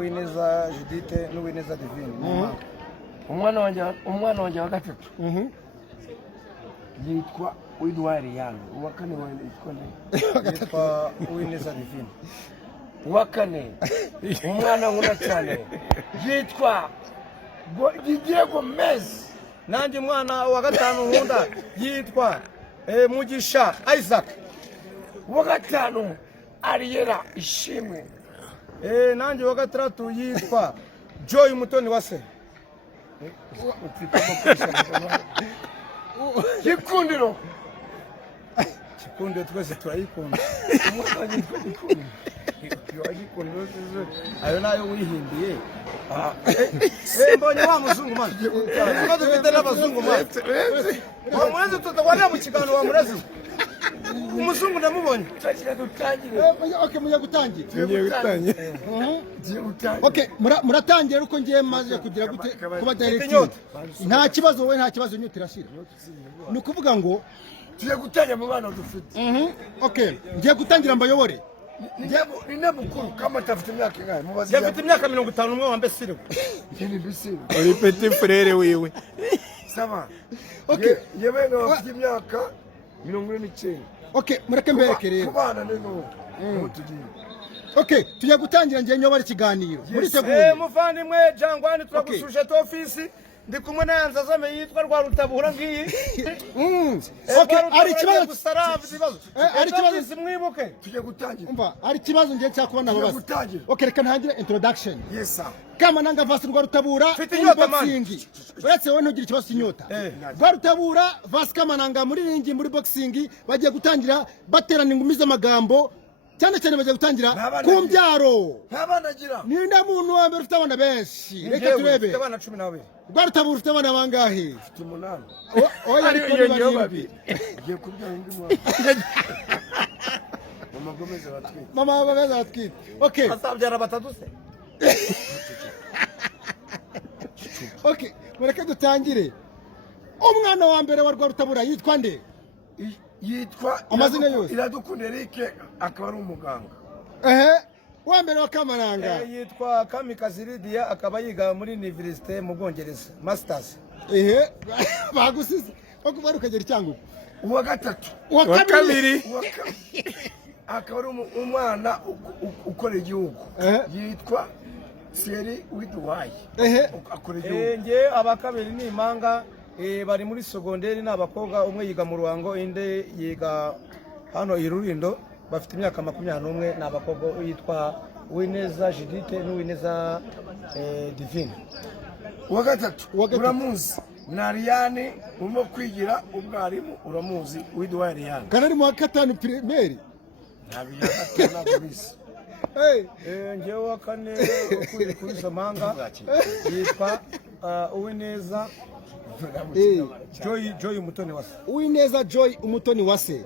Uwineza Judith n'Uwineza Divine. umwana wanjye wa gatatu yitwa Uwidwari Young. Uwa kane yitwa Uwineza Divine. uwa kane umwana nkunda cyane yitwa Didiego Messi. Nanjye umwana wa gatanu nkunda yitwa Mugisha Isaac. uwa gatanu Ariera Ishimwe. Nanjye wa gatandatu yitwa Joy Mutoni Wase. Gikundiro twese turayikunda. Ayo nayo wihimbiye. Mbonye wa muzungu man. Ngo dufite n'abazungu man. Wa murezi tutakwariya mu kiganiro wa murezi. Umuzungu ndamubonye. Okay, mugiye gutangira. Okay, muratangira uko ngiye maze kugira gute kuba director. Nta kibazo wowe nta kibazo nyute irashira. Ni kuvuga ngo tugiye gutangira mu bana dufite. Okay, ngiye gutangira mbayobore. Ninde mukuru kama tafite imyaka ingahe? Mubazi. Yafite imyaka 51 wambe sire. Ni bisire. Uri petit frère wiwe. Sava. Okay, yewe ngafite imyaka 49. Okay, mureke mbereke rero. Kubana neno. Tugiye. Okay, tugiye gutangira ngiye nyobora ikiganiro. Muri teguye. Muvandimwe Jangwani turagusuje to office. Ndi kumwe na Yanzazame yitwa rwa Rutabura ngiyi. Okay, ari kibazo gusaravu zibazo. Ari kibazo simwibuke. Tugiye gutangira. Umva, ari kibazo ngiye cyakubona abo base. Okay, reka ntangire introduction. Yes sir. Kama nanga vasi rwa Rutabura boxing. Uretse wowe ntugira ikibazo cy'inyota. Rwa Rutabura vasi kama nanga muri ringi muri boxing bagiye gutangira baterana ingumi z'amagambo. Cyane bagiye gutangira ku mbyaro. Ntabanagira. Ni nda muntu wa mbere ufite abana benshi. Reka turebe. Ufite abana 12. Rwa Rutabura ufite abana bangahe? Ufite 8. Oya ariko ni babiri. Ngiye kubyara indi mwana. Mama Gomez batwite. Mama Gomez batwite. Okay. Asabyara batatu se. Okay, mureke dutangire. Umwana wa mbere wa Rwa Rutabura yitwa nde? Yitwa amazina yose. Iradukunda Eric akaba ari umuganga. Wa mbere wa Kamaranga yitwa Kamikazi Lydia akaba yiga muri University mu Bwongereza Masters. Bagusize bakubaruka ukagera icyangugu. Uwa gatatu. Uwa kabiri akaba ari umwana ukora igihugu. Yitwa Seri Widwayi. Akora igihugu. Nge abakabiri ni impanga bari muri segonderi n'abakobwa, umwe yiga mu Ruhango inde yiga hano i Rurindo, bafite imyaka 21 n'abakobwa yitwa Uwineza Judith n'Uwineza Divine. Uwa gatatu uramuzi Nariane urimo kwigira ubwarimu uramuzi Widwari Young. Kanari mu gatanu primaire. Nabiyakatana polisi. Ngewe wa kane kuri Zamanga yitwa Uwineza Joy Umutoni Wase. Uwineza Joy Umutoni Wase.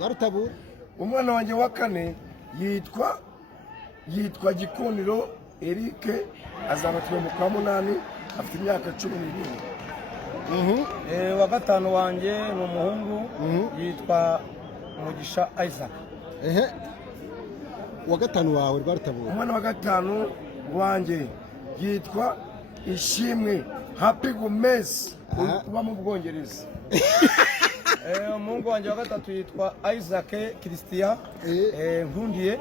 Garutabura. Umwana wanjye wa kane yitwa Gikundiro Eric azabatwe mu kwa 8 afite imyaka 12. Wa gatanu wanjye ni umuhungu yitwa Mugisha Isaac. Wa gatanu wawe Rwarutabura. Umwana wa gatanu wanjye yitwa Ishimwe Happy Gomez uba mu Bwongereza. Umuhungu wanjye wa gatatu yitwa Isaac Christian Nkundiye,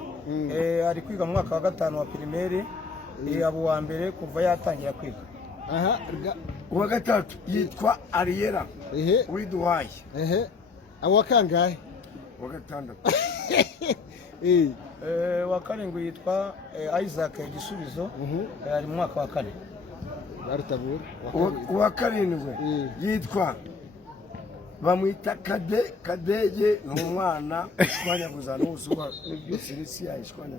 ari kwiga mu mwaka wa gatanu wa primaire, abo wa mbere kuva yatangira kwiga. Uwa gatatu yitwa Ariera Widwayi. Abo wakangahe? Wa gatandatu. Wa karindwi yitwa Isaac Gisubizo, ari mu mwaka wa 4. Garutabura. Uwa karindwi yitwa bamwita Kadege n'umwana ishwanyaguza n'uzuba n'ibisirisi ya ishwanya.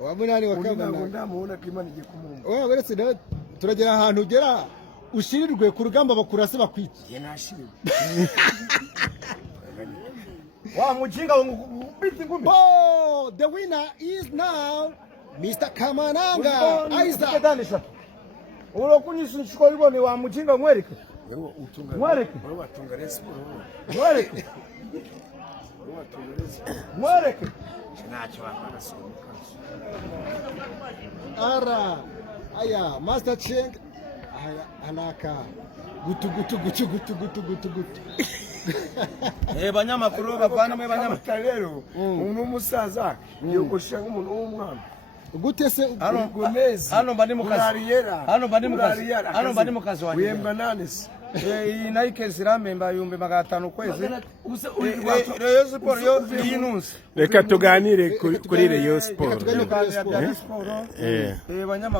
Wa munani wa Kamaranga. Ndamubona ko Imana igiye kumumva. Oya beretse nawe turagera ahantu ugera ushirirwe ku rugamba bakurase bakwita. Ye nashiriwe. Wa mujinga ubiti ngumi. The winner is now Mr. Kamaranga Isaac. Ulokunyisha shikoli bone wa mujinga mwereke. Wewe utunga. Mwereke. Wewe watunga resi. Mwereke. Wewe watunga resi. Mwereke. Nacho hapa na sio. ara aya Master Cheng aya anaka gutu banyamakuru bavanamo banyamakuru rero umuntu umusaza yogosha nk'umuntu w'umwana gute se hano bari mu kazi wanjye wemba nane se iyi Nike ziramemba 500 ukwezi Rayon Sport yo yinunze reka tuganire kuri Rayon Sport banyamakuru